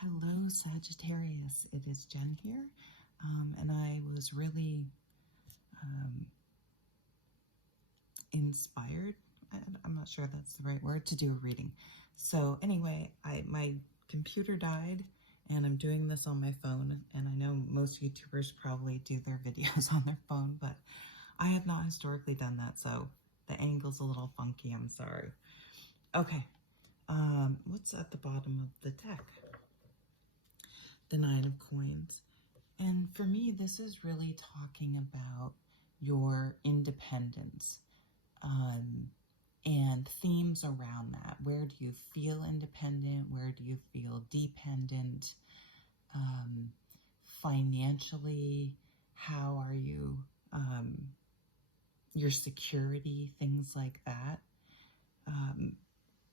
Hello, Sagittarius. It is Jen here, and I was really inspired. I'm not sure that's the right word to do a reading. So anyway, my computer died, and I'm doing this on my phone. And I know most YouTubers probably do their videos on their phone, but I have not historically done that, so the angle's a little funky. I'm sorry. Okay, what's at the bottom of the deck? The Nine of Coins. And for me, this is really talking about your independence and themes around that. Where do you feel independent? Where do you feel dependent? Financially, how are you? Your security, things like that,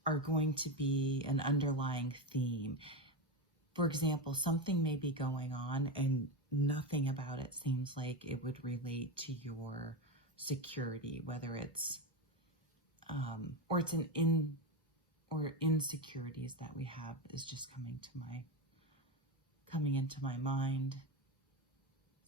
are going to be an underlying theme. For example, something may be going on and nothing about it seems like it would relate to your security, whether it's or it's insecurities that we have is just coming into my mind.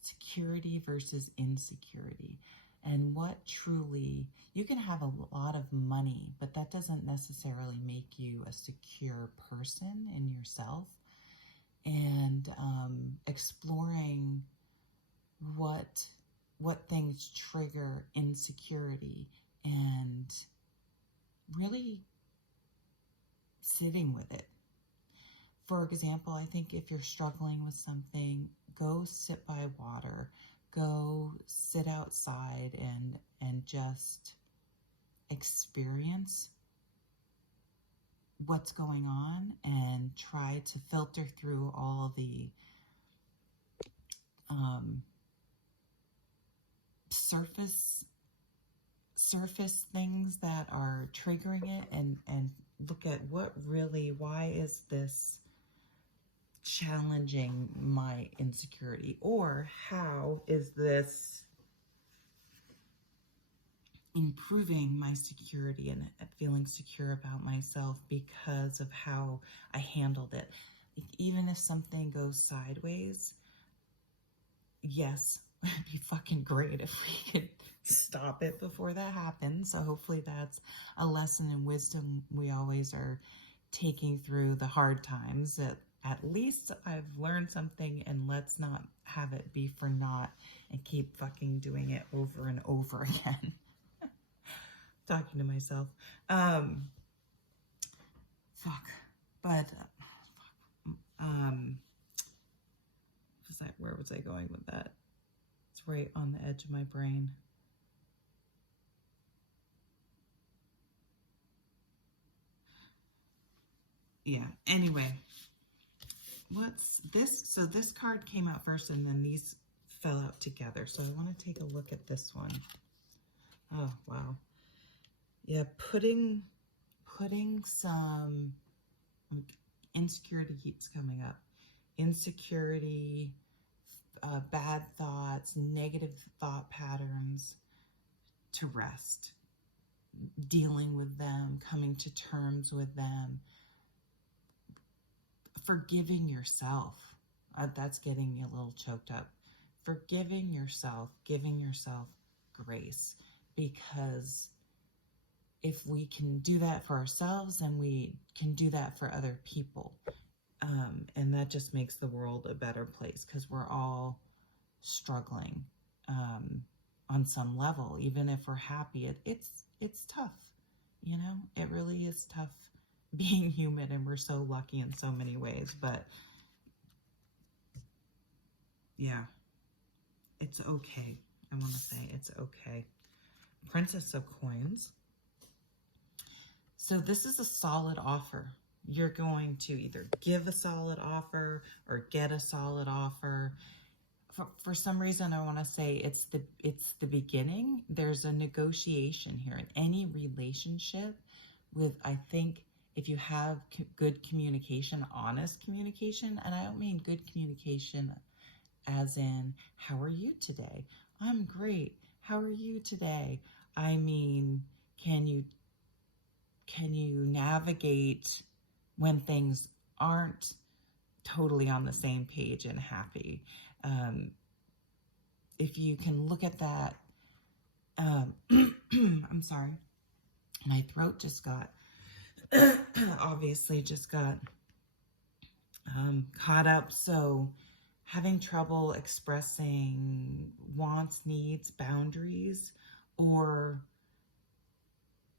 Security versus insecurity. And what truly, you can have a lot of money, but that doesn't necessarily make you a secure person in yourself. And exploring what things trigger insecurity and really sitting with it. For example, I think if you're struggling with something, go sit by water, go sit outside and just experience what's going on and try to filter through all the surface things that are triggering it and look at why is this challenging my insecurity, or how is this improving my security and feeling secure about myself because of how I handled it. Even if something goes sideways, yes, it'd be fucking great if we could stop it before that happens. So hopefully that's a lesson in wisdom we always are taking through the hard times. That at least I've learned something, and let's not have it be for naught and keep fucking doing it over and over again. Talking to myself. Where was I going with that? It's right on the edge of my brain. Yeah, anyway, what's this? So this card came out first and then these fell out together. So I want to take a look at this one. Oh, wow. Yeah, putting some insecurity keeps coming up. Insecurity, bad thoughts, negative thought patterns to rest. Dealing with them, coming to terms with them. Forgiving yourself. That's getting me a little choked up. Forgiving yourself, giving yourself grace. Because if we can do that for ourselves, then we can do that for other people. And that just makes the world a better place, because we're all struggling on some level. Even if we're happy, it's tough. You know, it really is tough being human, and we're so lucky in so many ways. But yeah, it's okay. I want to say it's okay. Princess of Coins. So this is a solid offer. You're going to either give a solid offer or get a solid offer. For some reason, I want to say it's the beginning. There's a negotiation here in any relationship with, I think, if you have good communication, honest communication, and I don't mean good communication as in, how are you today? I'm great. How are you today? I mean, can you navigate when things aren't totally on the same page and happy. If you can look at that, I'm sorry, my throat just got, obviously just got caught up. So having trouble expressing wants, needs, boundaries, or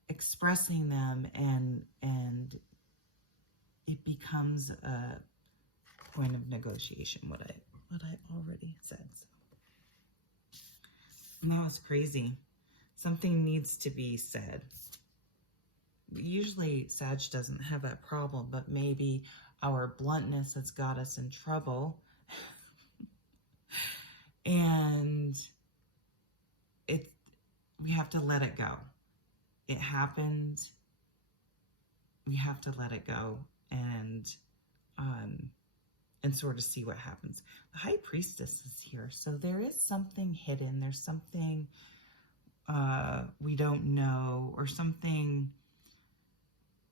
expressing them and it becomes a point of negotiation, what I already said. So. And that was crazy. Something needs to be said. Usually Sag doesn't have that problem, but maybe our bluntness has got us in trouble. And we have to let it go. It happened. We have to let it go and sort of see what happens. The High Priestess is here, so there is something hidden. There's something we don't know, or something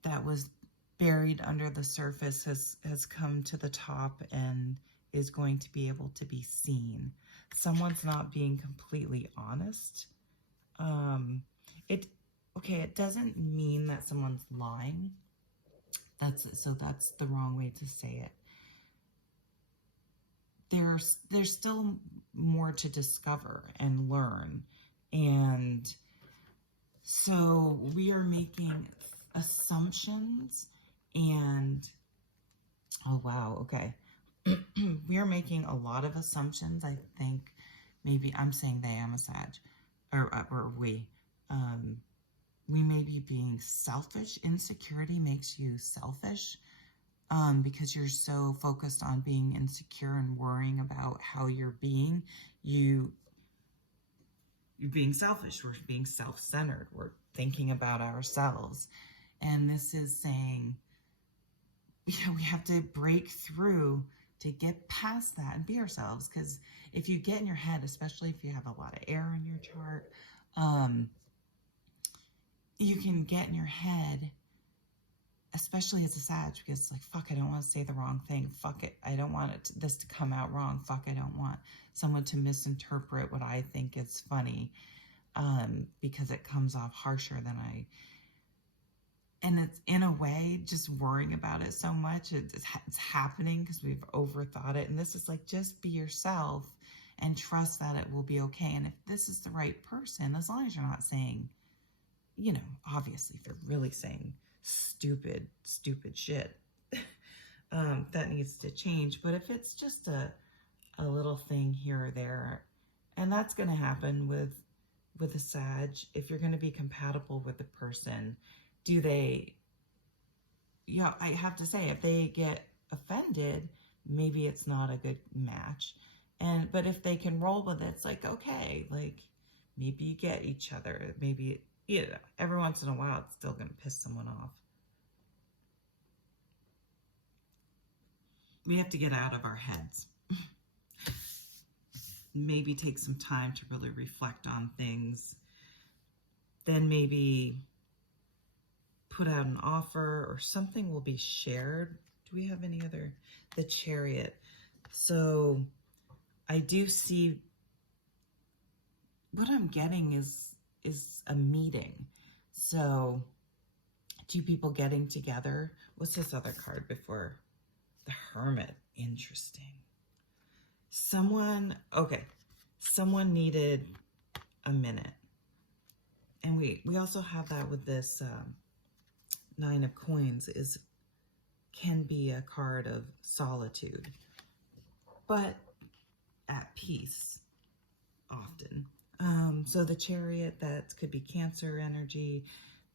that was buried under the surface has come to the top and is going to be able to be seen. Someone's not being completely honest. It doesn't mean that someone's lying. That's the wrong way to say it. There's still more to discover and learn. And so we are making assumptions and, oh wow, okay. We are making a lot of assumptions. I think maybe I'm saying they, I'm a Sag, or we. We may be being selfish. Insecurity makes you selfish because you're so focused on being insecure and worrying about how you're being. You're being selfish. We're being self-centered. We're thinking about ourselves. And this is saying, we have to break through to get past that and be ourselves. Because if you get in your head, especially if you have a lot of air in your chart, you can get in your head, especially as a Sag, because it's like, fuck, I don't want to say the wrong thing. Fuck it. I don't want this to come out wrong. Fuck, I don't want someone to misinterpret what I think is funny because it comes off harsher than and it's in a way just worrying about it so much. It's happening because we've overthought it. And this is like, just be yourself and trust that it will be okay. And if this is the right person, as long as you're not saying, obviously if you're really saying stupid shit, that needs to change. But if it's just a little thing here or there, and that's going to happen with a Sag, if you're going to be compatible with the person, I have to say, if they get offended, maybe it's not a good match. But if they can roll with it, it's like, okay, like maybe you get each other. Maybe, every once in a while, it's still going to piss someone off. We have to get out of our heads. Maybe take some time to really reflect on things. Then maybe put out an offer, or something will be shared. Do we have any other? The Chariot. So I do see what I'm getting is a meeting. So two people getting together. What's this other card before? The Hermit. Interesting. Someone needed a minute. And we also have that with this Nine of Coins can be a card of solitude, but at peace often. So the Chariot, that could be Cancer energy,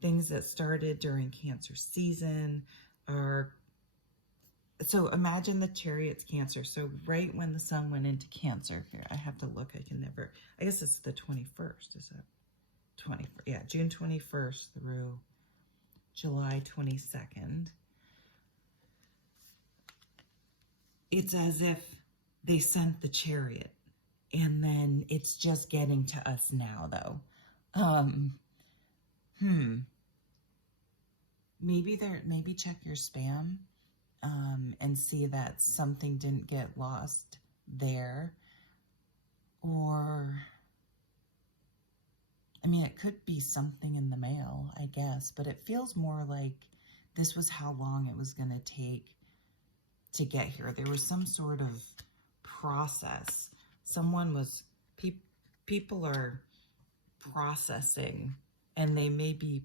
things that started during Cancer season so imagine the Chariot's Cancer. So right when the sun went into Cancer, here, I have to look, I guess it's the 21st, is that 21st? Yeah, June 21st through July 22nd. It's as if they sent the Chariot, and then it's just getting to us now, though. Maybe check your spam. and see that something didn't get lost there. Or, I mean, it could be something in the mail, I guess, but it feels more like this was how long it was going to take to get here. There was some sort of process. Someone was, people are processing, and they may be,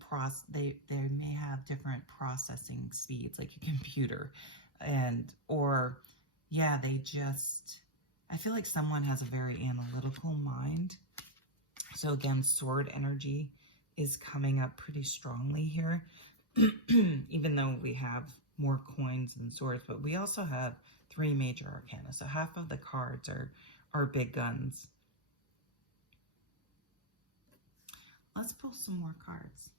they may have different processing speeds, like a computer, and, or, yeah, they just, I feel like someone has a very analytical mind. So again, sword energy is coming up pretty strongly here, even though we have more coins than swords, but we also have 3 major arcana. So half of the cards are big guns. Let's pull some more cards.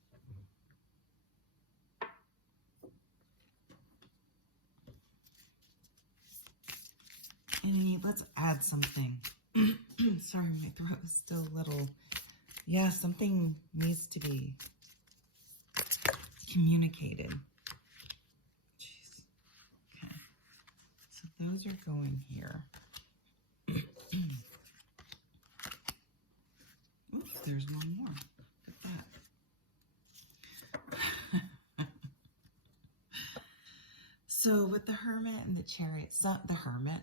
And let's add something. Sorry, my throat is still a little, yeah, something needs to be communicated. Jeez. Okay. So those are going here. Ooh, there's one more. Look at that. So with the Hermit and the Chariot, it's not the Hermit.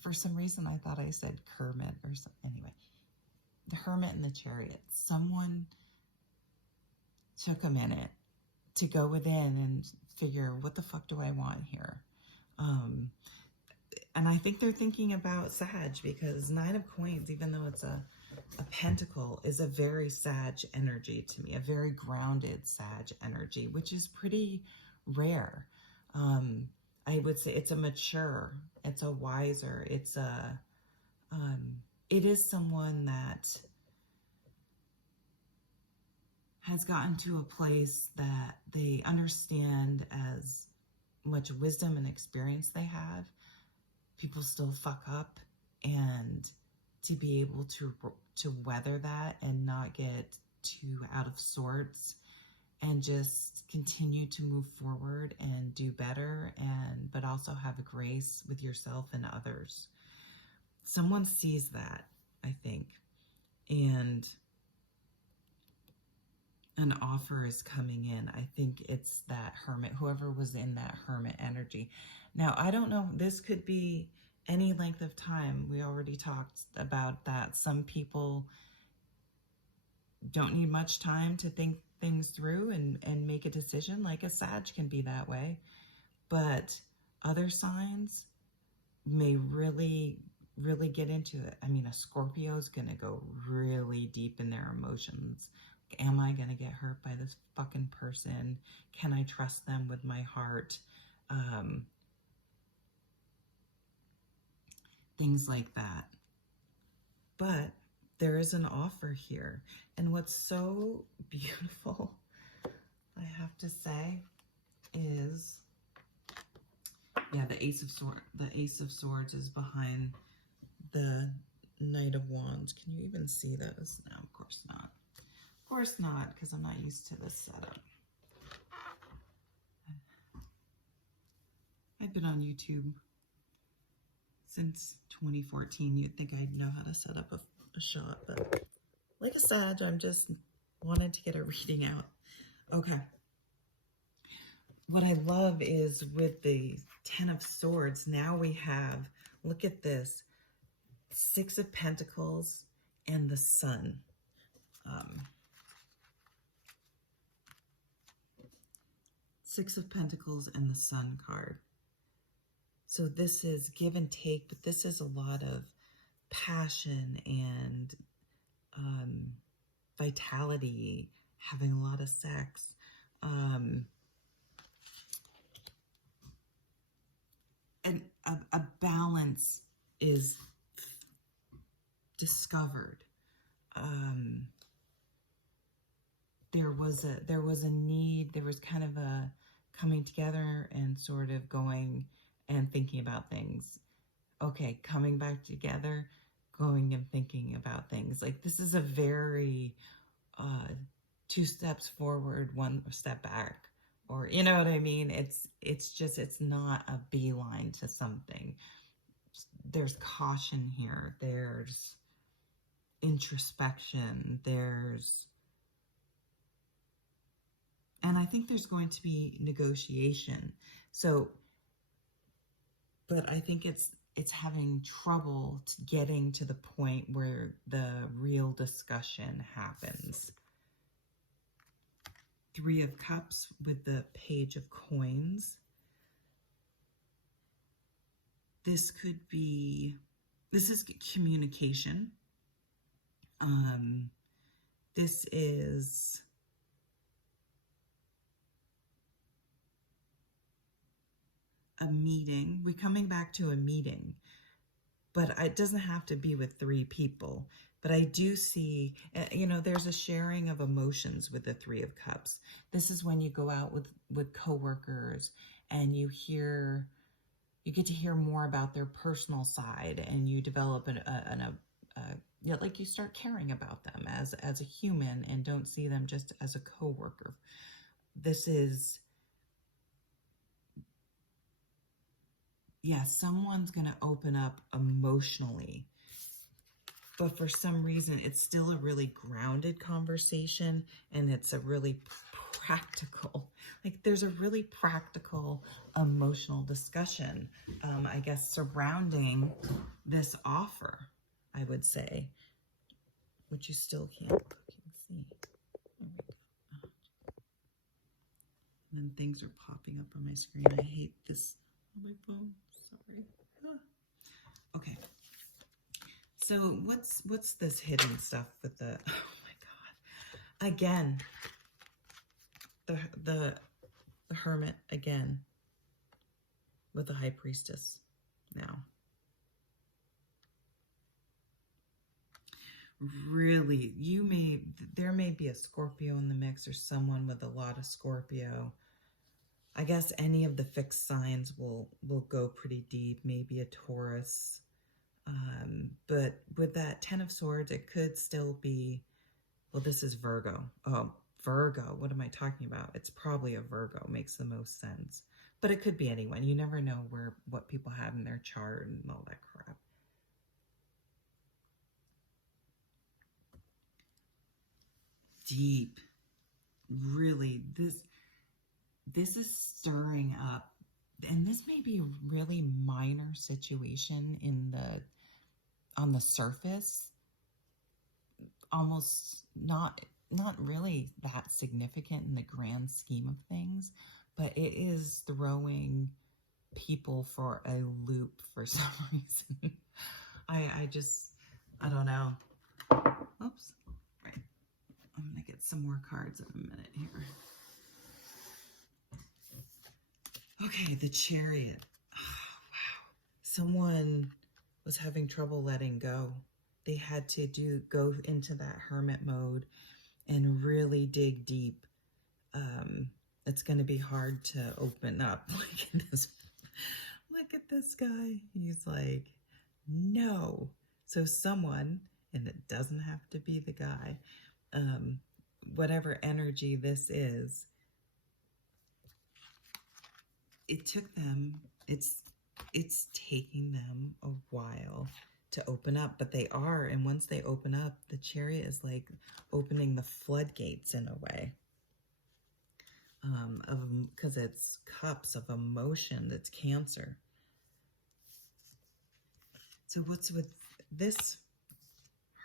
For some reason, I thought I said Kermit or something. Anyway, the Hermit and the Chariot. Someone took a minute to go within and figure, what the fuck do I want here? And I think they're thinking about Sag, because 9 of Coins, even though it's a pentacle, is a very Sag energy to me, a very grounded Sag energy, which is pretty rare. I would say it's a mature, it's a wiser, it's a, it is someone that has gotten to a place that they understand as much wisdom and experience they have. People still fuck up, and to be able to weather that and not get too out of sorts and just continue to move forward and do better, but also have a grace with yourself and others. Someone sees that, I think, and an offer is coming in. I think it's that Hermit, whoever was in that Hermit energy. Now, I don't know, this could be any length of time. We already talked about that. Some people don't need much time to think things through and make a decision. Like a Sag can be that way, but other signs may really get into it. I mean, a Scorpio is going to go really deep in their emotions. Am I going to get hurt by this fucking person? Can I trust them with my heart? Things like that. But there is an offer here. And what's so beautiful, I have to say, is, yeah, the Ace of Swords. The Ace of Swords is behind the Knight of Wands. Can you even see those? No, of course not. Of course not, because I'm not used to this setup. I've been on YouTube since 2014. You'd think I'd know how to set up a shot, but like a Sag, I'm just wanted to get a reading out. Okay. What I love is with the 10 of Swords, now we have, look at this, 6 of Pentacles and the Sun. 6 of Pentacles and the Sun card. So this is give and take, but this is a lot of passion and vitality, having a lot of sex. And a balance is discovered. There was a need, there was kind of a coming together and sort of going and thinking about things. Okay, coming back together, going and thinking about things. Like, this is a very 2 steps forward, 1 step back, or you know what I mean? It's just, it's not a beeline to something. There's caution here. There's introspection. And I think there's going to be negotiation. So, but I think it's having trouble getting to the point where the real discussion happens. 3 of Cups with the Page of Coins. This is communication. This is a meeting. We're coming back to a meeting, but it doesn't have to be with 3 people. But I do see, you know, there's a sharing of emotions with the 3 of Cups. This is when you go out with coworkers and you get to hear more about their personal side, and you develop like you start caring about them as a human and don't see them just as a coworker. This is, yeah, someone's going to open up emotionally, but for some reason it's still a really grounded conversation, and it's a really practical, like there's a really practical emotional discussion, I guess, surrounding this offer, I would say, which you still can't fucking see. Oh my God. And then things are popping up on my screen. I hate this on my phone. Sorry. Okay. So what's this hidden stuff with the, oh my God. Again, the Hermit again with the High Priestess now. Really, there may be a Scorpio in the mix, or someone with a lot of Scorpio. I guess any of the fixed signs will go pretty deep, maybe a Taurus. But with that 10 of Swords, it could still be, well, this is Virgo. Oh, Virgo, what am I talking about? It's probably a Virgo, makes the most sense. But it could be anyone. You never know what people have in their chart and all that crap. Deep. Really, this is stirring up, and this may be a really minor situation on the surface, almost not really that significant in the grand scheme of things, but it is throwing people for a loop for some reason. I don't know. Oops. Right. I'm gonna get some more cards in a minute here. Okay, the Chariot. Oh, wow. Someone was having trouble letting go. They had to go into that hermit mode and really dig deep. It's going to be hard to open up. Look at this guy. He's like, no. So someone, and it doesn't have to be the guy, whatever energy this is, it took them, it's taking them a while to open up, but they are, and once they open up, the Chariot is like opening the floodgates in a way, because it's cups of emotion, that's Cancer. So what's with this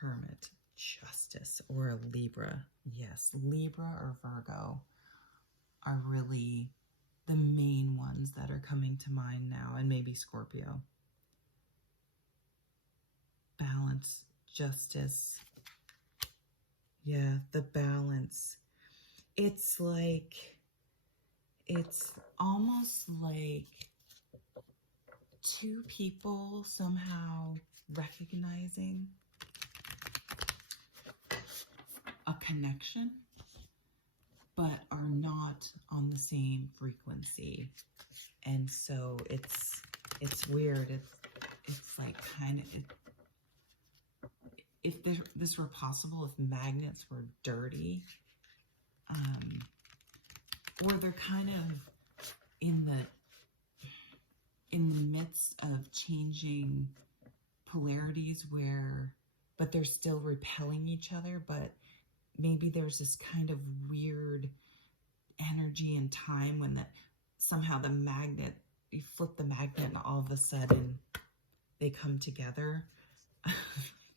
Hermit? Justice or a Libra? Yes, Libra or Virgo are really the main ones that are coming to mind now, and maybe Scorpio. Balance, justice. Yeah, the balance. It's almost like 2 people somehow recognizing a connection, but are not on the same frequency. And so it's weird. It's like kind of, if this were possible, if magnets were dirty, or they're kind of in the midst of changing polarities but they're still repelling each other, but maybe there's this kind of weird energy and time when somehow the magnet, you flip the magnet and all of a sudden they come together.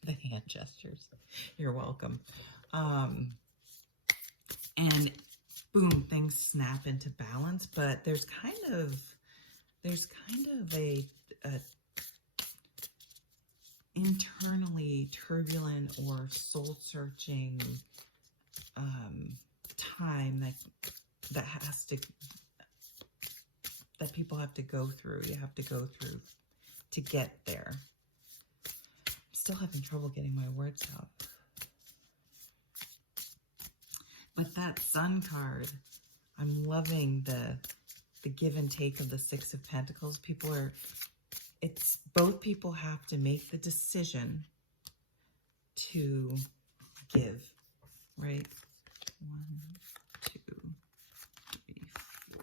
The hand gestures. You're welcome. And boom, things snap into balance, but there's kind of a internally turbulent or soul-searching time that people have to go through. You have to go through to get there. I'm still having trouble getting my words out. But that Sun card, I'm loving the give and take of the Six of Pentacles. Both people have to make the decision to give, right? 1, 2, 3, 4.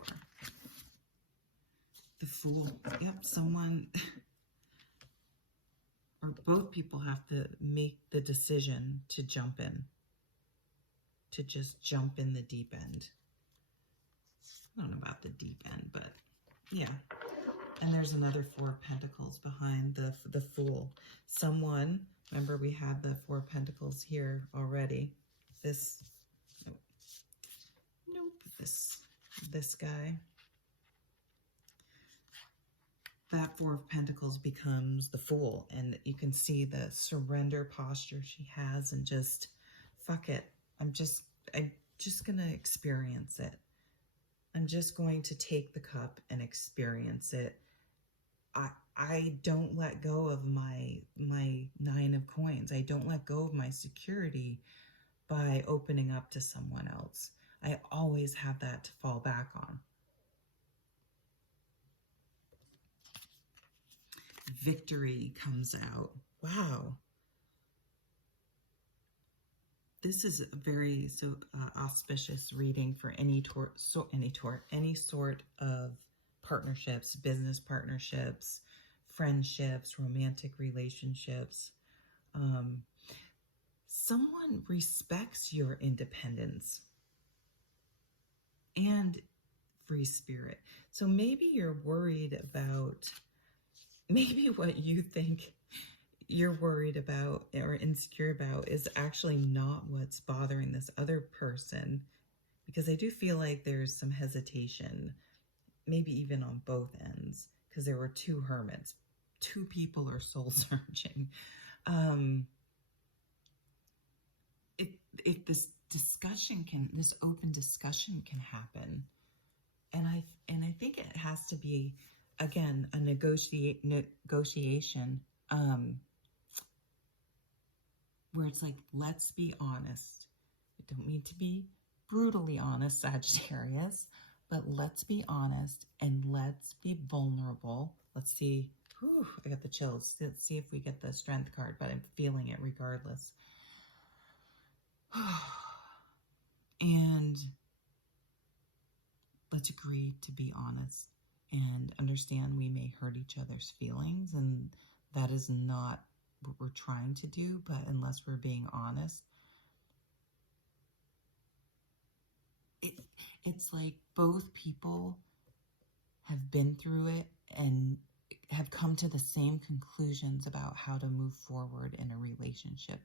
The Fool. Yep, someone or both people have to make the decision to jump in, to just jump in the deep end. I don't know about the deep end, but yeah. And there's another Four of Pentacles behind the Fool. Someone, remember we had the Four of Pentacles here already. This guy. That Four of Pentacles becomes the Fool, and you can see the surrender posture she has, and just fuck it. I'm just gonna experience it. I'm just going to take the cup and experience it. I don't let go of my Nine of Coins. I don't let go of my security by opening up to someone else. I always have that to fall back on. Victory comes out. Wow. This is a very auspicious reading for any sort of partnerships, business partnerships, friendships, romantic relationships. Someone respects your independence and free spirit. So maybe you're worried about, maybe what you think you're worried about or insecure about is actually not what's bothering this other person, because I do feel like there's some hesitation, maybe even on both ends, because there were two hermits. Two people are soul searching. If this open discussion can happen, and I think it has to be, again, a negotiation, where it's like, let's be honest. I don't mean to be brutally honest, Sagittarius, but let's be honest and let's be vulnerable. Let's see. Whew, I got the chills. Let's see if we get the Strength card, but I'm feeling it regardless. And let's agree to be honest and understand we may hurt each other's feelings, and that is not what we're trying to do. But unless we're being honest, it's like both people have been through it and have come to the same conclusions about how to move forward in a relationship.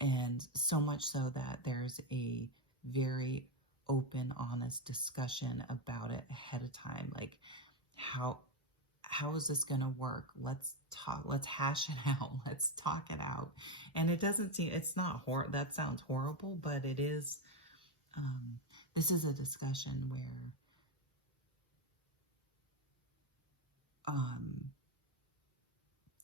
And so much so that there's a very open, honest discussion about it ahead of time. Like, how is this going to work? Let's talk. Let's hash it out. Let's talk it out. And it doesn't seem, it's not that sounds horrible, but it is. This is a discussion where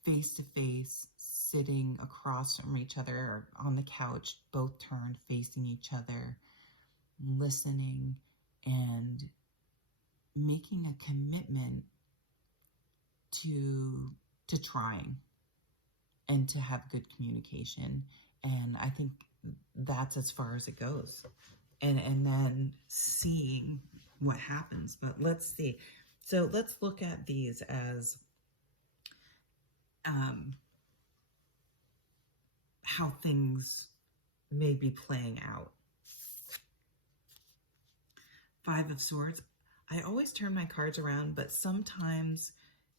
face to face, sitting across from each other or on the couch, both turned facing each other, listening and making a commitment to trying and to have good communication. And I think that's as far as it goes. And then seeing what happens. But let's see. So let's look at these as how things may be playing out. Five of Swords. I always turn my cards around, but sometimes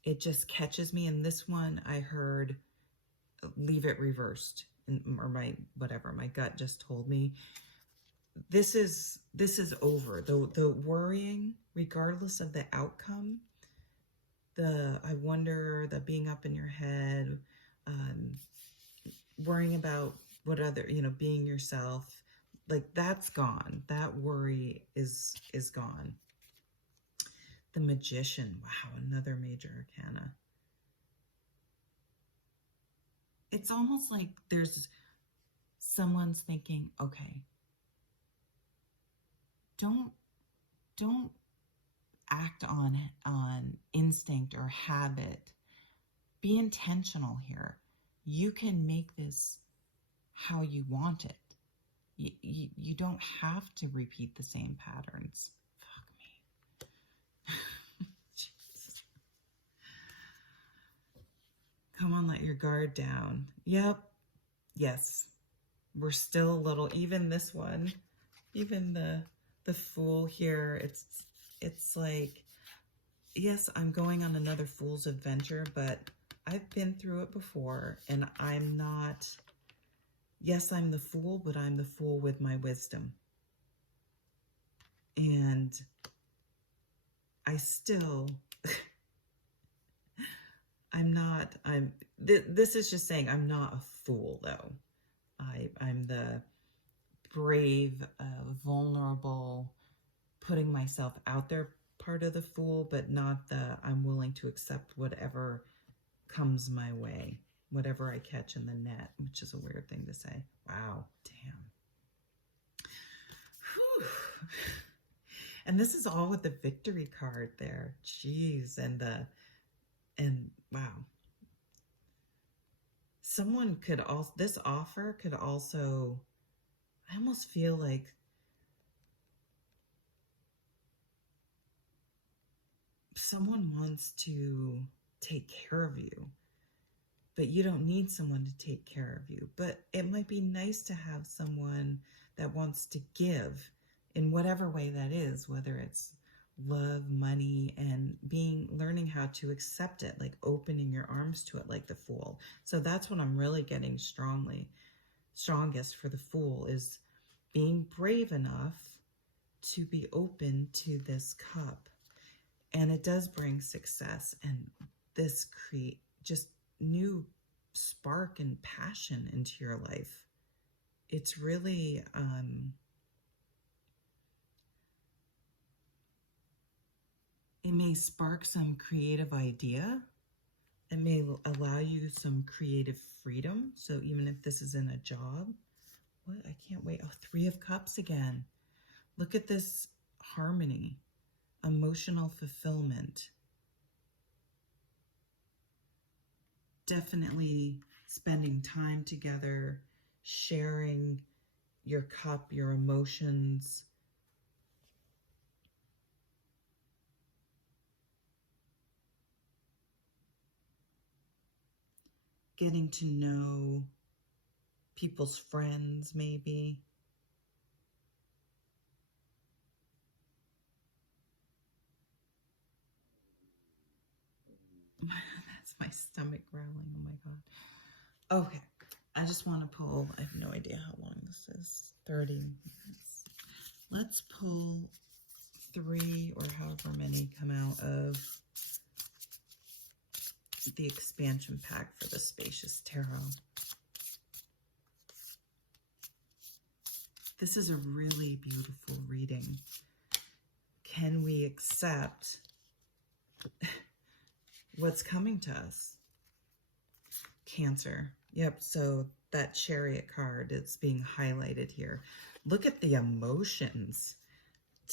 it just catches me. And this one I heard leave it reversed, or my gut just told me this is over. The worrying, regardless of the outcome, the I wonder, the being up in your head, worrying about what other, being yourself, like that's gone. That worry is gone. The Magician. Wow, another major arcana. It's almost like there's someone's thinking, okay, don't act on instinct or habit. Be intentional here. You can make this how you want it. You don't have to repeat the same patterns. Fuck me. Jesus. Come on, let your guard down. Yep. Yes. We're still a little, even this one, even the Fool here, it's like, yes, I'm going on another fool's adventure, but I've been through it before, and I'm not, yes, I'm the fool, but I'm the fool with my wisdom. And I still, this is just saying I'm not a fool, though. I'm the brave, vulnerable, putting myself out there part of the Fool, but not the I'm willing to accept whatever comes my way, whatever I catch in the net, which is a weird thing to say. Wow, damn. Whew. And this is all with the Victory card there. Jeez, and wow. Someone could also, this offer could also, I almost feel like someone wants to take care of you, but you don't need someone to take care of you. But it might be nice to have someone that wants to give in whatever way that is, whether it's love, money, and learning how to accept it, like opening your arms to it like the Fool. So that's what I'm really getting strongest for the Fool, is being brave enough to be open to this cup. And it does bring success, and this create just new spark and passion into your life. It's really it may spark some creative idea. It may allow you some creative freedom. So even if this is in a job, what? I can't wait. Oh, Three of Cups again. Look at this harmony, emotional fulfillment. Definitely spending time together, sharing your cup, your emotions. Getting to know people's friends, maybe. That's my stomach growling. Oh my God. Okay. I just want to pull, I have no idea how long this is. 30 minutes. Let's pull 3 or however many come out of the expansion pack for the Spacious Tarot. This is a really beautiful reading. Can we accept what's coming to us? Cancer. Yep, so that Chariot card is being highlighted here. Look at the emotions.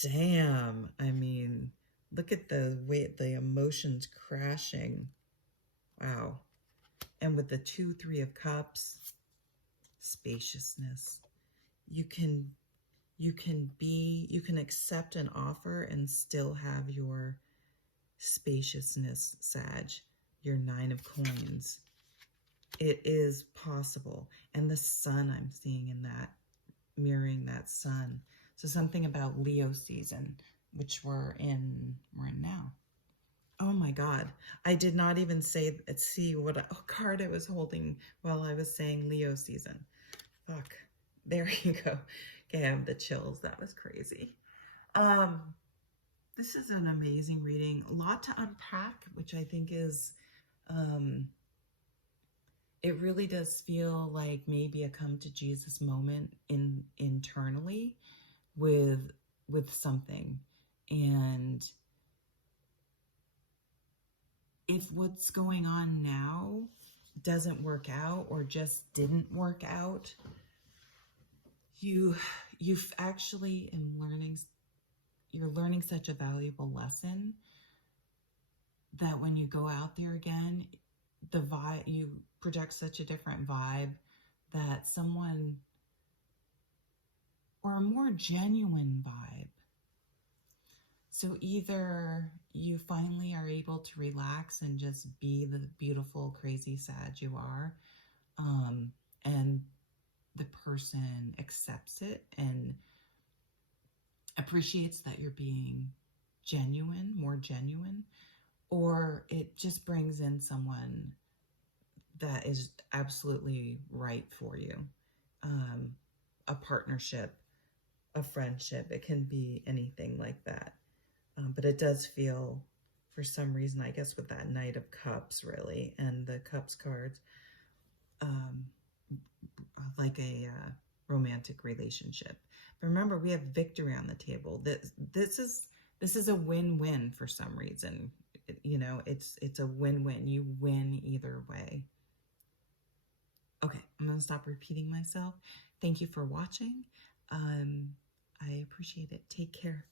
Damn. I mean, look at the way the emotions crashing. Wow. And with the 2, 3 of Cups, spaciousness. You can You can accept an offer and still have your spaciousness, Sag, your 9 of coins. It is possible. And the sun I'm seeing in that, mirroring that sun. So something about Leo season, which we're in now. Oh my God. I did not even see what card I was holding while I was saying Leo season. Fuck. There you go. Okay, I have the chills. That was crazy. This is an amazing reading. A lot to unpack, which I think is, it really does feel like maybe a come to Jesus moment internally with something. And if what's going on now doesn't work out or just didn't work out, you actually you're learning such a valuable lesson that when you go out there again, the vibe, you project such a different vibe that someone, or a more genuine vibe. So either you finally are able to relax and just be the beautiful, crazy Sag you are, and the person accepts it and appreciates that you're being genuine, more genuine, or it just brings in someone that is absolutely right for you. A partnership, a friendship, it can be anything like that. But it does feel, for some reason, I guess with that Knight of Cups, really, and the Cups cards, like a romantic relationship. But remember, we have victory on the table. This is a win-win for some reason. You know, it's a win-win. You win either way. Okay, I'm going to stop repeating myself. Thank you for watching. I appreciate it. Take care.